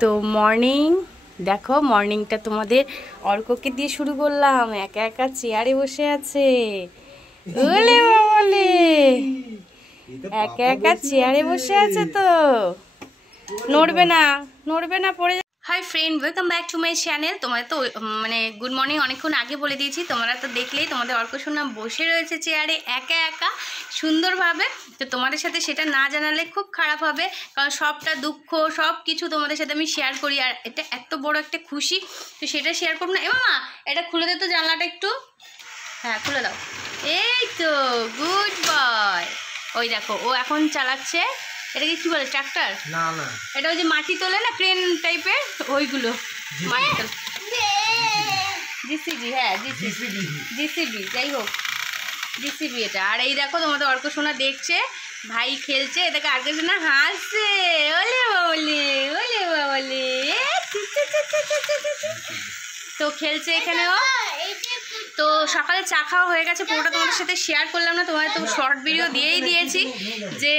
তো মর্নিং দেখো, মর্নিংটা তোমাদের অর্ককে দিয়ে শুরু করলাম। একা একা চেয়ারে বসে আছে, ওলে বলে একা একা চেয়ারে বসে আছে, তো নড়বে না, নড়বে না, পড়ে। Hi friend, welcome back to my channel. তোমাদের তো মানে গুড মর্নিং অনেকক্ষণ আগে বলে দিয়েছি। তোমরা তো দেখলেই তোমাদের অর্কসোনা বসে রয়েছে চেয়ারে একা একা সুন্দরভাবে। তো তোমাদের সাথে সেটা না জানালে খুব খারাপ হবে, কারণ সবটা দুঃখ সব কিছু তোমাদের সাথে আমি শেয়ার করি, আর এটা এত বড় একটা খুশি, তো সেটা শেয়ার করবো না। এ মামা, এটা খুলে দে তো জানলাটা একটু। হ্যাঁ, খুলে দাও। এই তো গুড বয়। ওই দেখো, ও এখন চালাচ্ছে। এটাকে কি বলে, ট্রাক্টর? না না, এটা ওই যে মাটি তোলে না, ক্রেন টাইপের, ওইগুলো মাটি তোলে। জিসিবি, হ্যাঁ জিসিবি, যাই হোক জিসিবি এটা। আর এই দেখো তোমাদের অর্কসোনা দেখছে, ভাই খেলছে, এটাকে আর কিছু না, হাসছে, ওলে বাবলে ওলে বাবলে, তো খেলছে এখানেও। তো সকালে চা খাওয়া হয়ে গেছে, পুরোটা তোমাদের সাথে শেয়ার করলাম না, তোমাদের তো শর্ট ভিডিও দিয়েই দিয়েছি। যে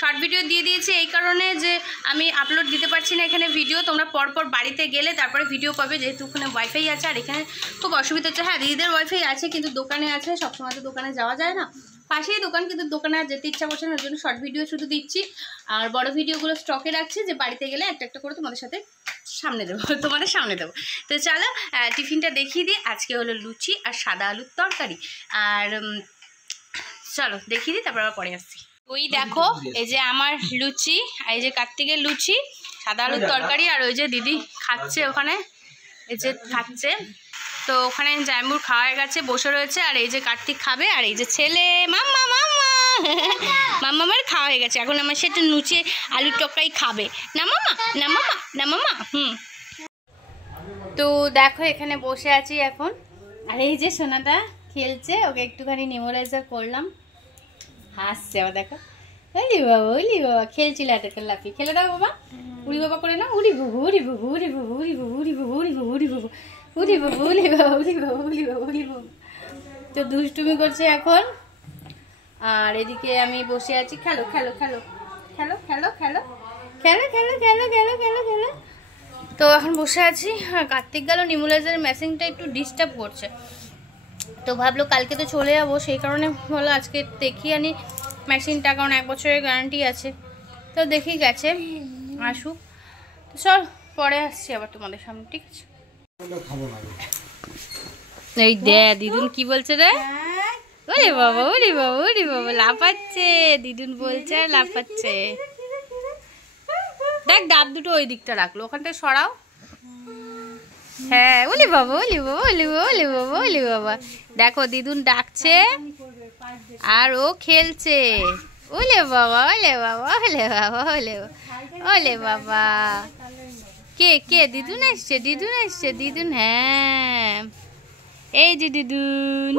শর্ট ভিডিও দিয়ে দিয়েছি এই কারণে যে আমি আপলোড দিতে পারছি না এখানে ভিডিও। তোমরা পরপর বাড়িতে গেলে তারপরে ভিডিও পাবে, যেহেতু ওখানে ওয়াইফাই আছে। আর এখানে খুব অসুবিধা হচ্ছে, হ্যাঁ দিদিদের ওয়াইফাই আছে, কিন্তু দোকানে আছে, সবসময় তো দোকানে যাওয়া যায় না, পাশেই দোকান, কিন্তু দোকানে আর যেতে ইচ্ছা করছে না, ওর জন্য শর্ট ভিডিও শুধু দিচ্ছি। আর বড় ভিডিওগুলো স্টকে রাখছি, যে বাড়িতে গেলে একটা একটা করে তোমাদের সাথে সামনে দেবো, তোমাদের সামনে দেবো। তো চলো টিফিনটা দেখিয়ে দিই। আজকে হলো লুচি আর সাদা আলুর তরকারি। আর চলো দেখিয়ে দিই, তারপর আবার পরে আসছি। ওই দেখো, এই যে আমার লুচি, এই যে কার্তিকের লুচি, সাদা আলুর তরকারি, আর ওই যে দিদি খাচ্ছে ওখানে, এই যে খাচ্ছে। তো ওখানে জায়মুর খাওয়া হয়ে গেছে, বসে রয়েছে। আর এই যে কার্তিক খাবে, আর এই যে ছেলে মাম্মা মাম্মা মাম্মার খাওয়া হয়ে গেছে। এখন আমার সেটা লুচি আলুর তরকারি খাবে না মাম্মা, না মাম্মা, না মাম্মা। তো দেখো এখানে বসে আছি এখন, আর এই যে সোনাটা খেলছে, ওকে একটুখানি নেমোরাইজার করলাম, হাসছে। আবার দেখো, ওলি বাবা ওলি বাবা, খেলছিল এটাকে লাফি, খেলে দাও বাবা, উড়ি বাবা করে না, উড়ি বাবু উড়ি বাবু উড়ি বাবু উড়ি বাবু উড়ি বাবু উড়ি বাবু উড়ি বাবু উড়ি বাবু উড়ি বাবা উড়ি বাবু উড়ি বাবু উড়ি বাবু। তো দুষ্টুমি করছে এখন। আর এদিকে আমি বসে আছি, খেলো খেলো খেলো খেলো খেলো খেলো খেলো খেলো খেলো খেলো খেলো খেলো। তো এখন বসে আছি। হ্যাঁ, কার্তিক গেল, নিমুলাইজারের মেশিনটা একটু ডিস্টার্ব করছে, তো ভাবলো কালকে তো চলে যাবো, সেই কারণে বলো আজকে দেখিয়ে আনি মেশিনটা, কারণ 1 বছরের গ্যারান্টি আছে। তো দেখি গেছে, আসুক। তো চল পরে আসছি আবার তোমাদের সামনে, ঠিক আছে? এই দে দিদুন কি বলছে রে, ওরে বাবা ওরে বাবা ওরে বাবা, লাফাচ্ছে দিদুন বলছে, আর লাফাচ্ছে। দেখ ডাব দুটো ওই দিকটা রাখলো, ওখানটা সরাও। হ্যাঁ, ওলি বাবা ওলি বাবা ওলি বাবা ওলি বাবা ওলি বাবা। দেখো দিদুন ডাকছে আর ও খেলছে, ওলে বাবা ওলে বাবা ওলে বাবা ওলে ওলে বাবা। কে কে, দিদুন এসছে, দিদুন এসছে, দিদুন, হ্যাঁ এই যে দিদুন।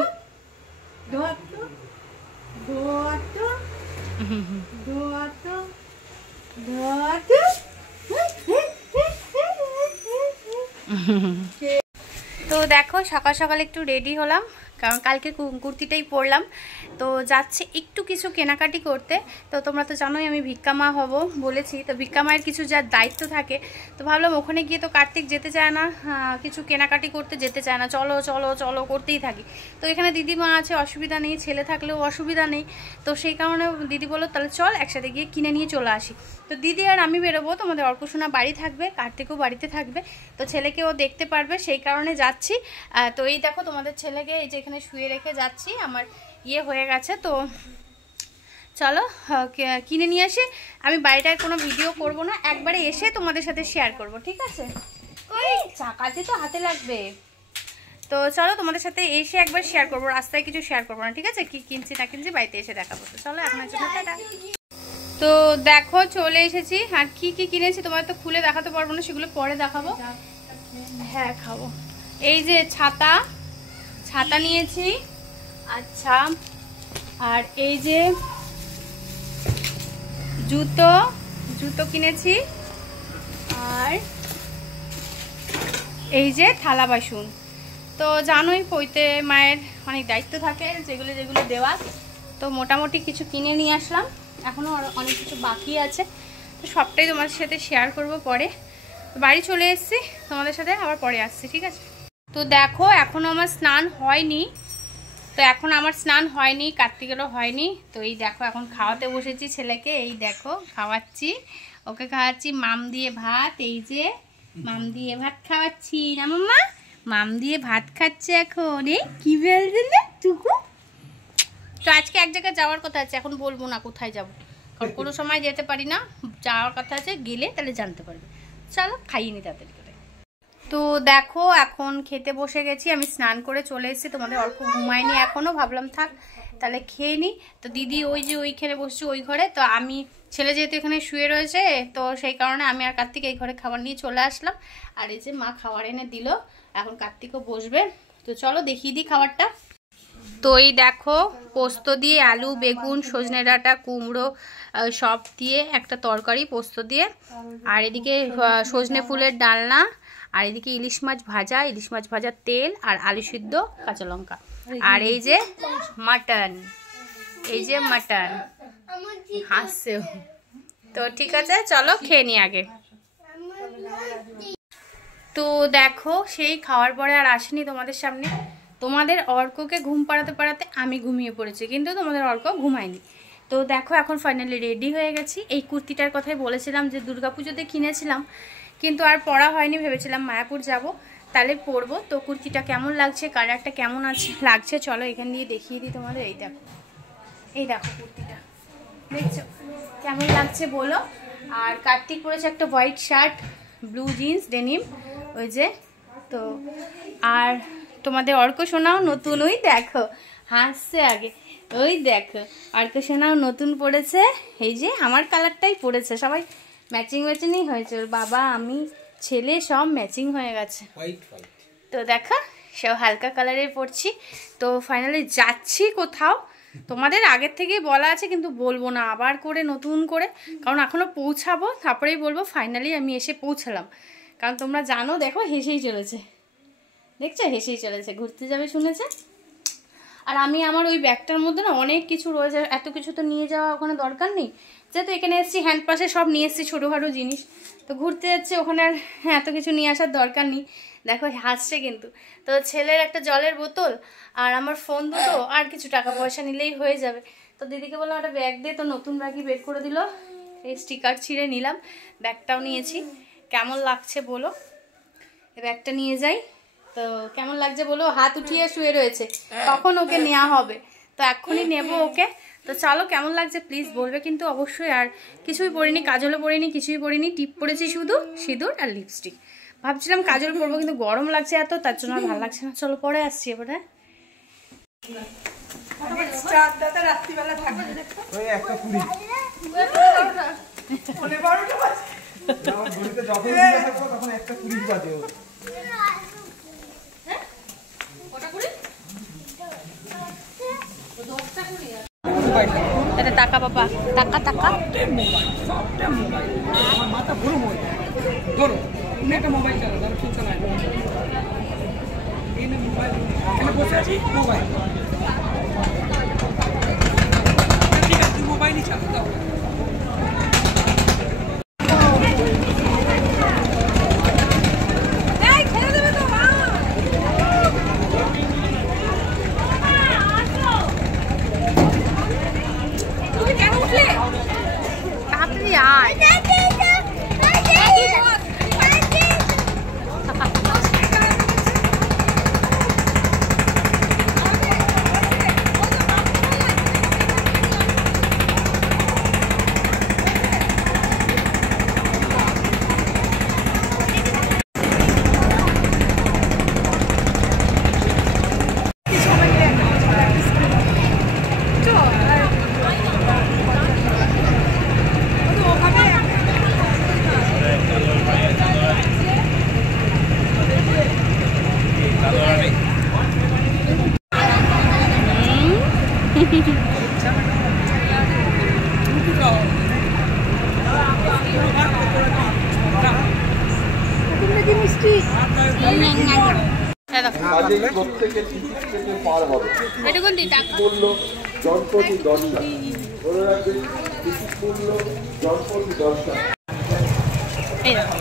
তো দেখো সকাল সকাল একটু রেডি হলাম, কারণ কালকে কুর্তিটাই পরলাম। তো যাচ্ছে একটু কিছু কেনাকাটি করতে। তো তোমরা তো জানোই আমি ভিক্ষা মা হব বলেছি, তো ভিক্ষা মায়ের কিছু যার দায়িত্ব থাকে, তো ভাবলাম ওখানে গিয়ে তো কার্তিক যেতে চায় না, কিছু কেনাকাটি করতে যেতে চায় না, চলো চলো চলো করতেই থাকি। তো এখানে দিদিমা আছে, অসুবিধা নেই, ছেলে থাকলেও অসুবিধা নেই। তো সেই কারণে দিদি বললো তাহলে চল একসাথে গিয়ে কিনে নিয়ে চলে আসি। তো দিদি আর আমি বেরোবো, তোমাদের অর্কসোনা বাড়ি থাকবে, কার্তিকও বাড়িতে থাকবে, তো ছেলেকেও দেখতে পারবে, সেই কারণে যাচ্ছি। তো এই দেখো তোমাদের ছেলেকে এই যে এখানে শুয়ে রেখে যাচ্ছি, আমার ইয়ে হয়ে গেছে। তো চলো কিনে নিয়ে আসে। আমি বাড়িটায় কোনো ভিডিও করব না, একবারে এসে তোমাদের সাথে শেয়ার করব, ঠিক আছে? চাকাতে তো হাতে লাগবে। তো চলো তোমাদের সাথে এসে একবার শেয়ার করবো, রাস্তায় কিছু শেয়ার করবো না, ঠিক আছে? কি কিনছি না কিনছি বাড়িতে এসে দেখাবো। তো চলো এখন টাটা। তো দেখো চলে এসেছি, আর কি কি কিনেছি তোমার তো খুলে দেখাতে পারবো না, সেগুলো পরে দেখাবো। হ্যাঁ খাবো। এই যে ছাতা, ছাতা নিয়েছি, আচ্ছা। আর এই যে জুতো, জুতো কিনেছি। আর এই যে থালা বাসন। তো জানোই পৈতে মায়ের অনেক দায়িত্ব থাকে, যেগুলো যেগুলো দেওয়া। তো মোটামুটি কিছু কিনে নিয়ে আসলাম, এখনও অনেক কিছু বাকি আছে, তো সবটাই তোমাদের সাথে শেয়ার করব পরে। বাড়ি চলে এসেছি, তোমাদের সাথে আবার পরে আসছি, ঠিক আছে? তো দেখো এখনও আমার স্নান হয়নি, কার্তিকেরও হয়নি। তো এই দেখো এখন খাওয়াতে বসেছি ছেলেকে, এই দেখো খাওয়াচ্ছি, ওকে খাওয়াচ্ছি মাম দিয়ে ভাত। এই যে মাম দিয়ে ভাত খাওয়াচ্ছি না মাম্মা, মাম দিয়ে ভাত খাচ্ছে এখন। এই কি বলছিলে টুকু? তো আজকে এক জায়গায় যাওয়ার কথা আছে, এখন বলবো না কোথায় যাব, কারণ কোনো সময় যেতে পারি না, যাওয়ার কথা আছে, গেলে তাহলে জানতে পারবে। চলো খাইয়ে নি তাড়াতাড়ি করে। তো দেখো এখন খেতে বসে গেছি, আমি স্নান করে চলে এসেছি, তোমাদের অল্প ঘুমায়নি এখনও, ভাবলাম থাক তাহলে খেয়ে নিই। তো দিদি ওই যে ওইখানে বসছি ওই ঘরে, তো আমি ছেলে যেহেতু এখানে শুয়ে রয়েছে তো সেই কারণে আমি আর কার্তিক এই ঘরে খাবার নিয়ে চলে আসলাম। আর এই যে মা খাবার এনে দিল, এখন কার্তিকও বসবে। তো চলো দেখিয়ে দিই খাবারটা। তো এই দেখো পোস্ত দিয়ে আলু বেগুন সজনে ডাঁটা কুমড়ো সব দিয়ে একটা তরকারি পোস্ত দিয়ে, আর এদিকে সজনে ফুলের ডালনা, আর এদিকে ইলিশ মাছ ভাজার তেল আর আলু সিদ্ধ কাঁচা লঙ্কা, আর এই যে মাটন, হাসছে। তো ঠিক আছে চলো খেয়ে নি আগে। তো দেখো সেই খাওয়ার পরে আর আসেনি তোমাদের সামনে, তোমাদের অর্ককে ঘুম পাড়াতে পাড়াতে আমি ঘুমিয়ে পড়েছি, কিন্তু তোমাদের অর্ক ঘুমায়নি। তো দেখো এখন ফাইনালি রেডি হয়ে গেছি। এই কুর্তিটার কথাই বলেছিলাম যে দুর্গাপুজোতে কিনেছিলাম, কিন্তু আর পরা হয়নি, ভেবেছিলাম মায়াপুর যাব তাহলে পরবো। তো কুর্তিটা কেমন লাগছে, কালারটা কেমন লাগছে চলো এখান দিয়ে দেখিয়ে দিই তোমাদের। এই দেখো কুর্তিটা দেখছো কেমন লাগছে বলো। আর কার্তিক পরেছে একটা white shirt blue jeans denim, ওই যে। তো আর তোমাদের অর্ক শোনাও নতুন, ওই দেখো হাসছে আগে, ওই দেখো অর্ক শোনাও নতুন পড়েছে, এই যে আমার কালারটাই পড়েছে, সবাই ম্যাচিংই হয়েছে, ওর বাবা আমি ছেলে সব ম্যাচিং হয়ে গেছে। তো দেখো সব হালকা কালারের পরছি। তো ফাইনালি যাচ্ছি কোথাও, তোমাদের আগের থেকেই বলা আছে কিন্তু বলবো না আবার করে নতুন করে, কারণ এখনো পৌঁছাবো তারপরেই বলবো। ফাইনালি আমি এসে পৌঁছালাম, কারণ তোমরা জানো দেখো হেসেই চলেছে, দেখছো হেসেই চলেছে, ঘুরতে যাবে শুনেছে। আর আমি আমার ওই ব্যাগটার মধ্যে না অনেক কিছু রয়েছে, এত কিছু তো নিয়ে যাওয়া ওখানে দরকার নেই, যেহেতু এখানে এসেছি হ্যান্ড পাশে সব নিয়ে এসেছি ছোটোখাটো জিনিস, তো ঘুরতে যাচ্ছে ওখানে আর এত কিছু নিয়ে আসার দরকার নেই। দেখো হাসছে কিন্তু। তো ছেলের একটা জলের বোতল আর আমার ফোন দুটো আর কিছু টাকা পয়সা নিলেই হয়ে যাবে। তো দিদিকে বললাম একটা ব্যাগ দে, তো নতুন ব্যাগই বের করে দিল, এই স্টিকার ছিঁড়ে নিলাম, ব্যাগটাও নিয়েছি। কেমন লাগছে বলো, এই ব্যাগটা নিয়ে যাই। তো কেমন লাগছে বলো, হাত উঠিয়ে শুয়ে রয়েছে, তখন ওকে নেওয়া হবে, তো এক্ষুনি নেবো ওকে। তো চলো কেমন লাগছে প্লিজ বলবে কিন্তু অবশ্যই। আর কিছুই পরিনি, কাজলও পরিনি, কিছুই পরিনি, টিপ পরেছি শুধু সিঁদুর আর লিপস্টিক। ভাবছিলাম কাজল পরবো কিন্তু গরম লাগছে এত, তার জন্য আর ভালো লাগছে না। চলো পরে আসছি এবারে। এটা টাকা বাবা, টাকা টাকা মাথা ভুরু মোবাইল ধরো, তুমি একটা মোবাইল চালাও, তাহলে কি চালায় এই মোবাইল এখানে বসে আছি, মোবাইল ঠিক আছে, তুমি মোবাইলই চালাও দাও।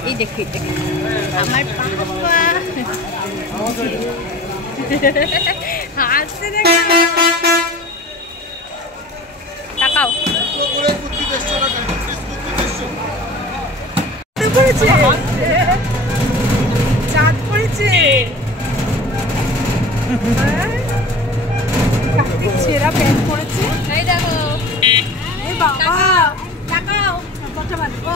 এই দেখি আমার বাবা হাসতে দেখো তাকাও চাঁদ পড়েছে ছেঁড়া প্যান্ট পড়েছে এই দেখো এই বাবা তাকাও কথা বলবো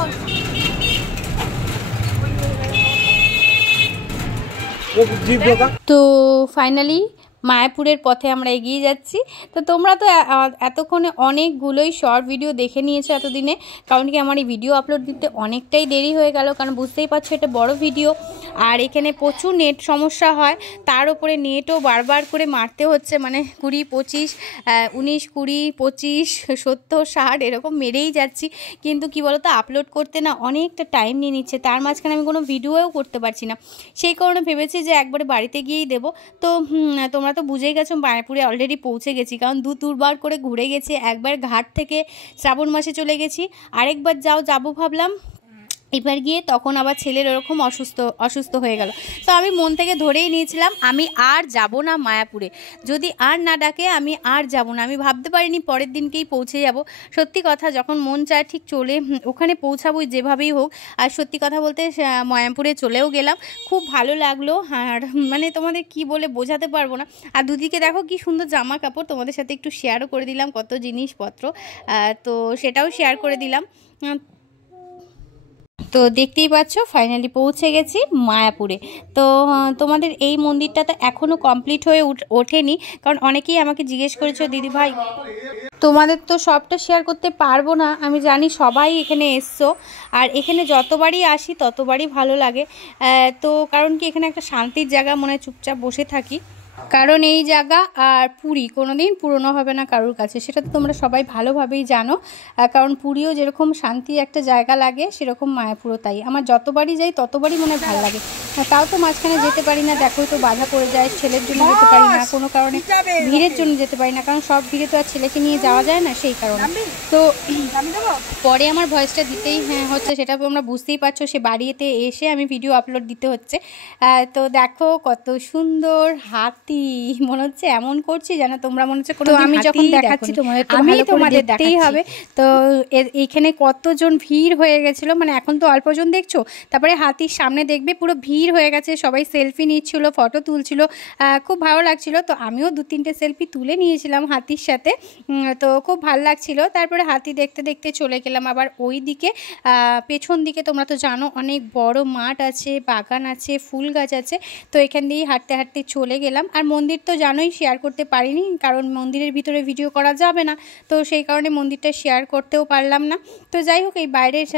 তো ফাইনালি মায়াপুরের পথে আমরা এগিয়ে যাচ্ছি। তো তোমরা তো এতক্ষণে অনেকগুলোই শর্ট ভিডিও দেখে নিয়েছো এতদিনে, কারণ কি আমার এই ভিডিও আপলোড দিতে অনেকটাই দেরি হয়ে গেল, কারণ বুঝতেই পারছো এটা বড় ভিডিও আর এখানে প্রচুর নেট সমস্যা হয়, তার উপরে নেটও বারবার করে মারতে হচ্ছে, মানে 20, 25, 19, 20, 25, 70, 60 এরকম মেরেই যাচ্ছি। কিন্তু কি বলতো আপলোড করতে না অনেকটা টাইম নিয়ে নিচ্ছে, তার মাঝখানে আমি কোনো ভিডিওও করতে পারছি না, সেই কারণে ভেবেছি যে একবারে বাড়িতে গিয়েই দেবো। তো তোমরা তো বুঝেই গেছো মায়াপুরে অলরেডি পৌঁছে গেছি, কারণ 2-3 বার করে ঘুরে গেছি। একবার ঘাট থেকে শ্রাবণ মাসে চলে গেছি, আরেকবার যাবো ভাবলাম, এবার গিয়ে তখন আবার ছেলের ওরকম অসুস্থ হয়ে গেল। তো আমি মন থেকে ধরেই নিয়েছিলাম আমি আর যাব না মায়াপুরে, যদি আর না ডাকে আমি আর যাব না। আমি ভাবতে পারিনি পরের দিনকেই পৌঁছে যাব। সত্যি কথা, যখন মন চায় ঠিক চলে ওখানে পৌঁছাবোই যেভাবেই হোক। আর সত্যি কথা বলতে মায়াপুরে চলেও গেলাম, খুব ভালো লাগলো। আর মানে তোমাদের কি বলে বোঝাতে পারবো না। আর দুদিকে দেখো কি সুন্দর জামা কাপড়, তোমাদের সাথে একটু শেয়ারও করে দিলাম কত জিনিসপত্র, তো সেটাও শেয়ার করে দিলাম। তো দেখতেই পাচ্ছ ফাইনালি পৌঁছে গেছি মায়াপুরে। তো তোমাদের এই মন্দিরটা তো এখনও কমপ্লিট হয়ে ওঠেনি, কারণ অনেকেই আমাকে জিজ্ঞেস করেছো দিদি ভাই তোমাদের তো সবটা শেয়ার করতে পারবো না, আমি জানি সবাই এখানে এসছো, আর এখানে যতবারই আসি ততবারই ভালো লাগে। তো কারণ কি এখানে একটা শান্তির জায়গা, মনে হয় চুপচাপ বসে থাকি, কারণ এই জায়গা আর পুরী কোনোদিন পুরনো হবে না কারোর কাছে, সেটা তো তোমরা সবাই ভালোভাবেই জানো। কারণ পুরীও যেরকম শান্তি একটা জায়গা লাগে, সেরকম মায়াপুরও তাই। আমার যতবারই যাই ততবারই মনে হয় ভালো লাগে। তাও তো মাঝখানে যেতে পারি না, দেখোই তো বাধা পড়ে যায়, ছেলের জন্য যেতে পারি না, কোনো কারণে ভিড়ের জন্য যেতে পারি না, কারণ সব ভিড়ে তো আর ছেলেকে নিয়ে যাওয়া যায় না, সেই কারণে। তো পরে আমার ভয়েসটা দিতেই হচ্ছে, সেটা তোমরা বুঝতেই পারছো, সে বাড়িতে এসে আমি ভিডিও আপলোড দিতে হচ্ছে। তো দেখো কত সুন্দর হাতি, মনে হচ্ছে এমন করছি যেন তোমরা মনে হচ্ছে কোনো, আমি যখন দেখাচ্ছি তোমাদের দেখতেই হবে। তো এইখানে কতজন ভিড় হয়ে গেছিলো, মানে এখন তো অল্পজন দেখছো, তারপরে হাতির সামনে দেখবে পুরো ভিড় হয়ে গেছে, সবাই সেলফি নিচ্ছিল, ফটো তুলছিল, খুব ভালো লাগছিল। তো আমিও 2-3টে সেলফি তুলে নিয়েছিলাম হাতির সাথে, তো খুব ভালো লাগছিল। তারপরে হাতি দেখতে দেখতে চলে গেলাম আবার ওই দিকে, পেছন দিকে তোমরা তো জানো অনেক বড় মাঠ আছে, বাগান আছে, ফুল গাছ আছে। তো এখান দিয়েই হাঁটতে হাঁটতে চলে গেলাম। আর মন্দির তো জানোই শেয়ার করতে পারিনি, কারণ মন্দিরের ভিতরে ভিডিও করা যাবে না, তো সেই কারণে মন্দিরটা শেয়ার করতেও পারলাম না। তো যাই হোক, এই বাইরের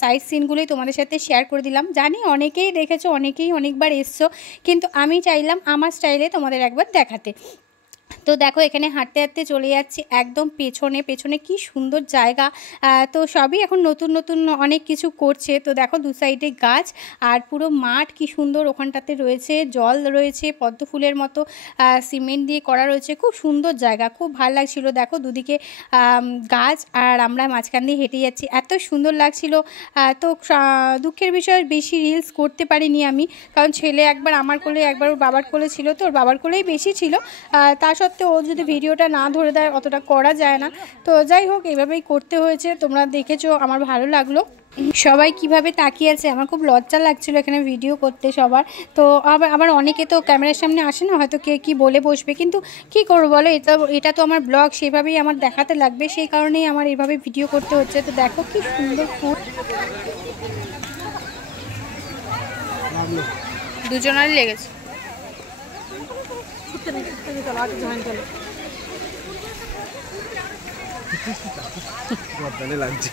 সাইড সিনগুলোই তোমাদের সাথে শেয়ার করে দিলাম। জানি অনেকেই দেখেছো, অনেকেই অনেকবার এসছো, কিন্তু আমি চাইলাম আমার স্টাইলে তোমাদের একবার দেখাতে। তো দেখো এখানে হাঁটতে হাঁটতে চলে যাচ্ছি একদম পেছনে কি সুন্দর জায়গা। তো সবই এখন নতুন নতুন অনেক কিছু করছে। তো দেখো দু সাইডে গাছ আর পুরো মাঠ কি সুন্দর, ওখানটাতে রয়েছে জল, রয়েছে পদ্ম ফুলের মতো সিমেন্ট দিয়ে করা রয়েছে, খুব সুন্দর জায়গা, খুব ভালো লাগছিল। দেখো দুদিকে গাছ আর আমরা মাঝখান দিয়ে হেঁটে যাচ্ছি, এত সুন্দর লাগছিল। তো দুঃখের বিষয় বেশি রিলস করতে পারিনি আমি, কারণ ছেলে একবার আমার কোলে একবার ওর বাবার কোলে ছিল, তো ওর বাবার কোলেই বেশি ছিল। তা সত্ত্বেও ও যদি ভিডিওটা না ধরে দেয় অতটা করা যায় না। তো যাই হোক, এইভাবেই করতে হয়েছে। তোমরা দেখেছো, আমার ভালো লাগলো। সবাই কিভাবে তাকিয়ে আছে, আমার খুব লজ্জা লাগছিল এখানে ভিডিও করতে সবার। তো আবার অনেকে তো ক্যামেরার সামনে আসে না, হয়তো কে কি বলে বসবে, কিন্তু কি করবো বলো, এটা তো আমার ব্লগ, সেভাবেই আমার দেখাতে লাগবে, সেই কারণেই আমার এইভাবে ভিডিও করতে হচ্ছে। তো দেখো কি সুন্দর ফুল, দুজনারই লেগেছে। লাগছে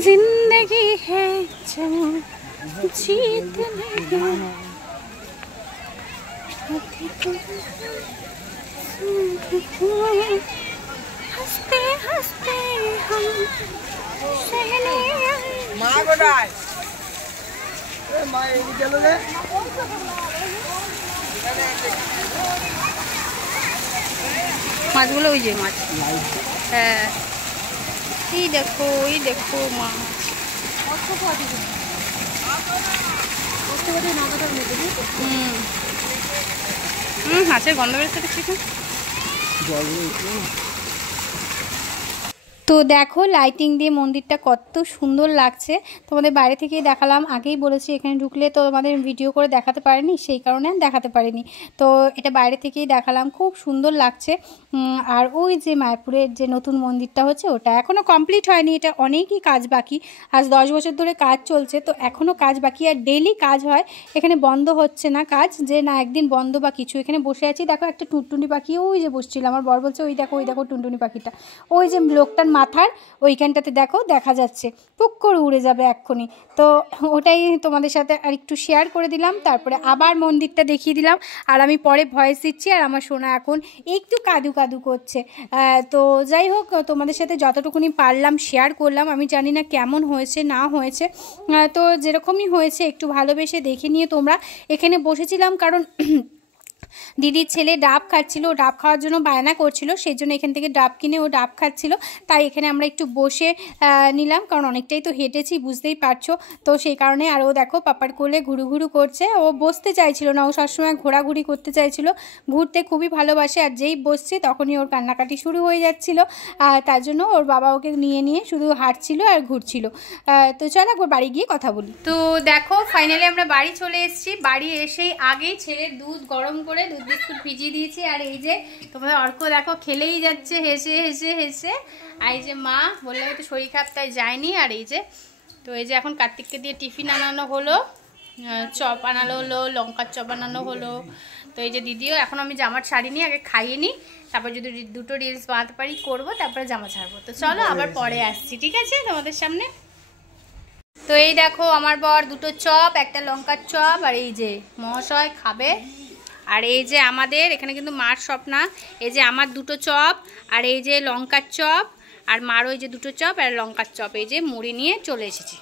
जिंदगी है चलो जीतने दो, हंसते हंसते हम सहने মা কোথায়? মা এই গেল রে। মাছগুলো ওই যে মাছ, হ্যাঁ এই দেখো মাছ। মাছের গন্ধ বেরোচ্ছে দেখছি। তো দেখো লাইটিং দিয়ে মন্দিরটা কত সুন্দর লাগছে। তোমাদের বাইরে থেকেই দেখালাম, আগেই বলেছি এখানে ঢুকলে তো তোমাদের ভিডিও করে দেখাতে পারিনি, সেই কারণে দেখাতে পারিনি। তো এটা বাইরে থেকেই দেখালাম, খুব সুন্দর লাগছে। আর ওই যে মায়াপুরের যে নতুন মন্দিরটা হচ্ছে ওটা এখনও কমপ্লিট হয়নি, এটা অনেকই কাজ বাকি। আজ 10 বছর ধরে কাজ চলছে, তো এখনও কাজ বাকি। আর ডেইলি কাজ হয় এখানে, বন্ধ হচ্ছে না কাজ, যে না একদিন বন্ধ বা কিছু। এখানে বসে আছি, দেখো একটা টুনটুনি পাখি ওই যে বসছিল, আমার বর বলছে ওই দেখো টুনটুনি পাখিটা, ওই যে লোকটার মাথার ওইখানটাতে দেখো দেখা যাচ্ছে, পুক করে উড়ে যাবে এক্ষুনি। তো ওটাই তোমাদের সাথে আর একটু শেয়ার করে দিলাম, তারপরে আবার মন্দিরটা দেখিয়ে দিলাম। আর আমি পরে ভয়েস দিচ্ছি, আর আমার সোনা এখন একটু কাদু কাদু করছে। তো যাই হোক, তোমাদের সাথে যতটুকুনি পারলাম শেয়ার করলাম। আমি জানি না কেমন হয়েছে না হয়েছে, তো যেরকমই হয়েছে একটু ভালোবেসে দেখে নিয়ে তোমরা। এখানে বসেছিলাম কারণ দিদির ছেলে ডাব খাচ্ছিল, ও ডাব খাওয়ার জন্য বায়না করছিল, সেই জন্য এখান থেকে ডাব কিনে ও ডাব খাচ্ছিল। তাই এখানে আমরা একটু বসে নিলাম, কারণ অনেকটাই তো হেঁটেছি বুঝতেই পারছো। তো সেই কারণে আর ও দেখো পাপার কোলে ঘুরু করছে, ও বসতে চাইছিল না, ও সবসময় ঘোরাঘুরি করতে চাইছিল, ঘুরতে খুবই ভালোবাসে। আর যেই বসছে তখনই ওর কান্নাকাটি শুরু হয়ে যাচ্ছিল, তার জন্য ওর বাবা ওকে নিয়ে শুধু হাঁটছিল আর ঘুরছিল। তো চল একবার বাড়ি গিয়ে কথা বলি। তো দেখো ফাইনালি আমরা বাড়ি চলে এসেছি। বাড়ি এসেই আগেই ছেলের দুধ গরম করে দুধ বিস্কুট ভিজিয়ে দিয়েছি। আর এই যে তোমাদের অর্ক দেখো খেলেই যাচ্ছে হেসে। আর এই যে মা বললে হয়তো শরীর খারাপ তাই যায়নি। আর এই যে তো এই যে এখন কার্তিককে দিয়ে টিফিন আনানো হলো, চপ আনানো হলো, লঙ্কার চপ আনানো হলো। তো এই যে দিদিও, এখন আমি জামার শাড়ি নিয়ে আগে খাইয়ে নিই, তারপর যদি দুটো রিলস বানাতে পারি করবো, তারপরে জামা ছাড়বো। তো চলো আবার পরে আসছি, ঠিক আছে তোমাদের সামনে। তো এই দেখো আমার বর দুটো চপ, একটা লঙ্কার চপ, আর এই যে মহাশয় খাবে। আর এই যে আমাদের এখানে কিন্তু মার চপ না, এই যে আমার দুটো চপ, আর এই যে লঙ্কার চপ, আর মার ওই যে দুটো চপ আর লঙ্কার চপ, এই যে মুড়ি নিয়ে চলে এসেছি।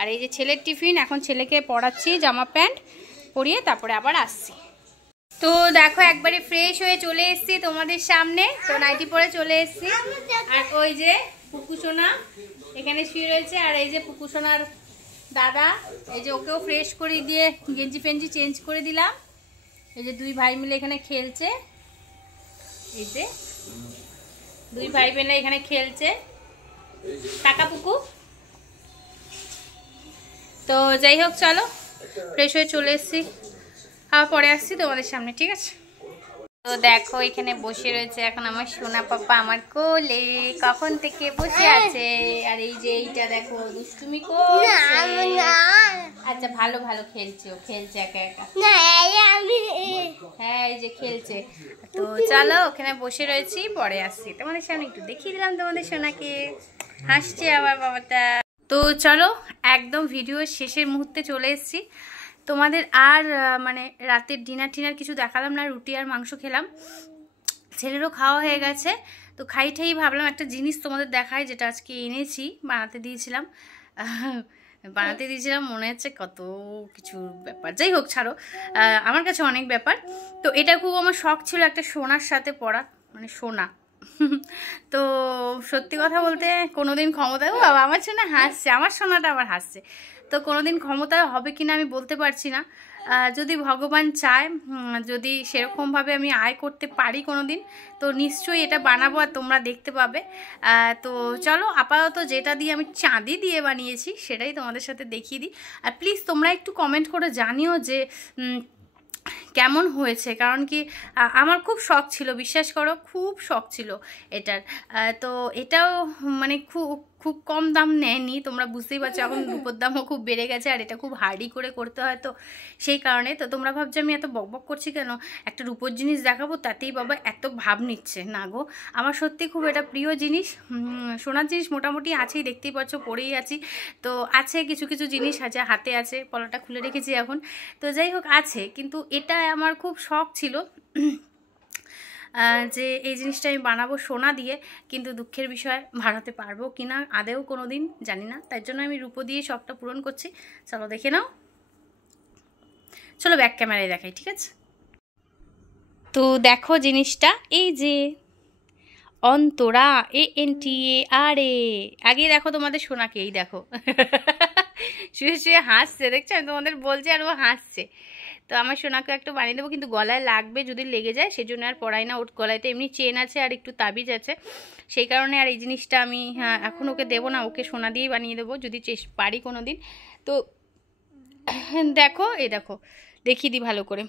আর এই যে ছেলের টিফিন, এখন ছেলেকে পড়াচ্ছি, জামা প্যান্ট পরিয়ে তারপরে আবার আসছি। তো দেখো একবারে ফ্রেশ হয়ে চলে এসেছি তোমাদের সামনে, তো নাইটি পরে চলে এসেছি। আর ওই যে পুকুসোনা এখানে শুয়ে রয়েছে, আর এই যে পুকুসোনার দাদা, এই যে ওকেও ফ্রেশ করে দিয়ে গেঞ্জি ফেঞ্জি চেঞ্জ করে দিলাম। এই যে দুই ভাই মিলে এখানে খেলছে, এই যে দুই ভাই বোন এখানে খেলছে, টাকা পুকু। তো যাই হোক চলো ফ্রেশ হয়ে চলে এসেছি, আবার পরে আসছি তোমাদের সামনে, ঠিক আছে। তো দেখো এখানে বসে রয়েছে এখন আমার সোনা পাপা আমার কোলে, কখন থেকে বসে আছে। আর এই যে এইটা দেখো দুষ্টুমি করছে। আচ্ছা ভালো খেলছে, ও খেলছে একা একা, হ্যাঁ এই যে খেলছে। তো চলো ওখানে বসে রয়েছি, পরে আসছি তোমাদের সামনে, একটু দেখিয়ে দিলাম তোমাদের সোনাকে, হাসছে আবার বাবাটা। তো চলো একদম ভিডিও শেষের মুহূর্তে চলে এসেছি। তোমাদের আর মানে রাতের ডিনার টিনার কিছু দেখালাম না, রুটি আর মাংস খেলাম, ছেলেরও খাওয়া হয়ে গেছে। তো খাই ভাবলাম একটা জিনিস তোমাদের দেখাই, যেটা আজকে এনেছি, বানাতে দিয়েছিলাম মনে হচ্ছে কত কিছু ব্যাপার, যাই হোক ছাড়ো, আমার কাছে অনেক ব্যাপার। তো এটা খুব আমার শখ ছিল একটা সোনার সাথে পরা, মানে সোনা। তো সত্যি কথা বলতে কোনোদিন ক্ষমতায়, ও বাবা আমার সোনা হাসছে, আমার সোনাটা আবার হাসছে। তো কোনোদিন ক্ষমতায় হবে কিনা আমি বলতে পারছি না, যদি ভগবান চায়, যদি সেরকমভাবে আমি আয় করতে পারি কোনোদিন, তো নিশ্চয়ই এটা বানাবো আর তোমরা দেখতে পাবে। তো চলো আপাতত যেটা দিয়ে আমি চাঁদি দিয়ে বানিয়েছি সেটাই তোমাদের সাথে দেখিয়ে দিই। আর প্লিজ তোমরা একটু কমেন্ট করে জানিও যে কেমন হয়েছে, কারণ কি আমার খুব শখ ছিল, বিশ্বাস করো খুব শখ ছিল এটার। তো এটাও মানে খুব কম দাম নেয়নি, তোমরা বুঝতেই পারছো এখন রূপোর দামও খুব বেড়ে গেছে, আর এটা খুব হার্ডি করে করতে হয়, তো সেই কারণে। তো তোমরা ভাবছো আমি এত বকবক করছি কেন, একটা রূপোর জিনিস দেখাবো তাতেই বাবা এত ভাব নিচ্ছে না গো। আমার সত্যি খুব এটা প্রিয় জিনিস, সোনার জিনিস মোটামুটি আছেই, দেখতেই পাচ্ছ পরেই আছি। তো আছে কিছু জিনিস আছে হাতে, আছে পলাটা খুলে রেখেছি এখন। তো যাই হোক আছে, কিন্তু এটা আমার খুব শখ ছিল। যে এই জিনিসটা আমি বানাবো সোনা দিয়ে, কিন্তু দুঃখের বিষয় বানাতে পারবো কি না আদেও কোনো দিন জানি না, তাই জন্য আমি রূপো দিয়ে শখটা পূরণ করছি। চলো দেখে নাও, চলো ব্যাক ক্যামেরায় দেখাই, ঠিক আছে? তো দেখো জিনিসটা, এই যে অন্তরা, ANTARA। আগে দেখো তোমাদের সোনাকে, এই দেখো শুয়ে শুয়ে হাসছে, দেখছো? আমি তোমাদের বলছি আর ও হাসছে। তো আমার সোনাকে একটু বানিয়ে দেবো, কিন্তু গলায় লাগবে, যদি লেগে যায় সেজন্য আর পড়াই না। ওর গলায় তো এমনি চেন আছে আর একটু তাবিজ আছে, সেই কারণে আর এই জিনিসটা আমি এখন ওকে দেবো না, ওকে সোনা দিয়েই বানিয়ে দেবো যদি পারি কোনো দিন। তো দেখো, এই দেখো দেখিয়ে দিই ভালো করে।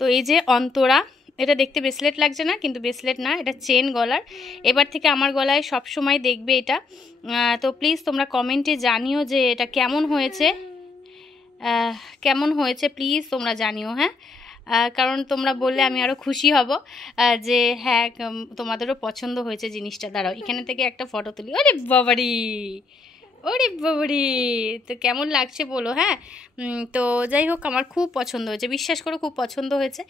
তো এই যে অন্তরা, এটা দেখতে ব্রেসলেট লাগছে না, কিন্তু ব্রেসলেট না, এটা চেন গলার। এবার থেকে আমার গলায় সব সময় দেখবে এটা। তো প্লিজ তোমরা কমেন্টে জানিও যে এটা কেমন হয়েছে, কেমন হয়েছে প্লিজ তোমরা জানিও, হ্যাঁ? কারণ তোমরা বললে আমি আরও খুশি হব যে হ্যাঁ তোমাদেরও পছন্দ হয়েছে জিনিসটা। দাঁড়াও এখানে থেকে একটা ফটো তুলি। ওরে বাবারি, ওরে বাবারি, তো কেমন লাগছে বলো, হ্যাঁ? তো যাই হোক, আমার খুব পছন্দ হয়েছে, বিশ্বাস করো খুব পছন্দ হয়েছে।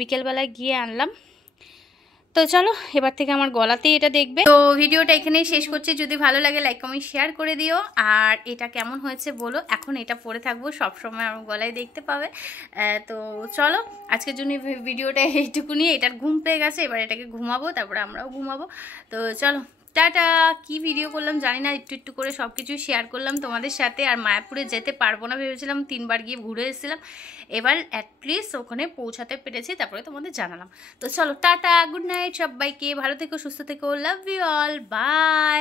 বিকেলবেলায় গিয়ে আনলাম। তো চলো এবার থেকে আমার গলাতেই এটা দেখবে। তো ভিডিওটা এখানেই শেষ করছি, যদি ভালো লাগে লাইক কমেন্ট শেয়ার করে দিও। আর এটা কেমন হয়েছে বলো, এখন এটা পরে থাকবো সব সময়, আমার গলায় দেখতে পাবে। তো চলো আজকের জন্য ভিডিওটা এইটুকুনি। এটার ঘুম পেয়ে গেছে, এবার এটাকে ঘুমাবো, তারপরে আমরাও ঘুমাবো। তো চলো টাটা। কি ভিডিও করলাম জানি না, একটু একটু করে সব কিছু শেয়ার করলাম তোমাদের সাথে। আর মায়াপুরে যেতে পারবো না ভেবেছিলাম, 3 বার গিয়ে ঘুরে এসেছিলাম, এবার অ্যাটলিস্ট ওখানে পৌঁছাতে পেরেছি, তারপরে তোমাদের জানালাম। তো চলো টাটা, গুড নাইট সবাইকে, ভালো থেকো, সুস্থ থেকো, লাভ ইউ অল, বাই।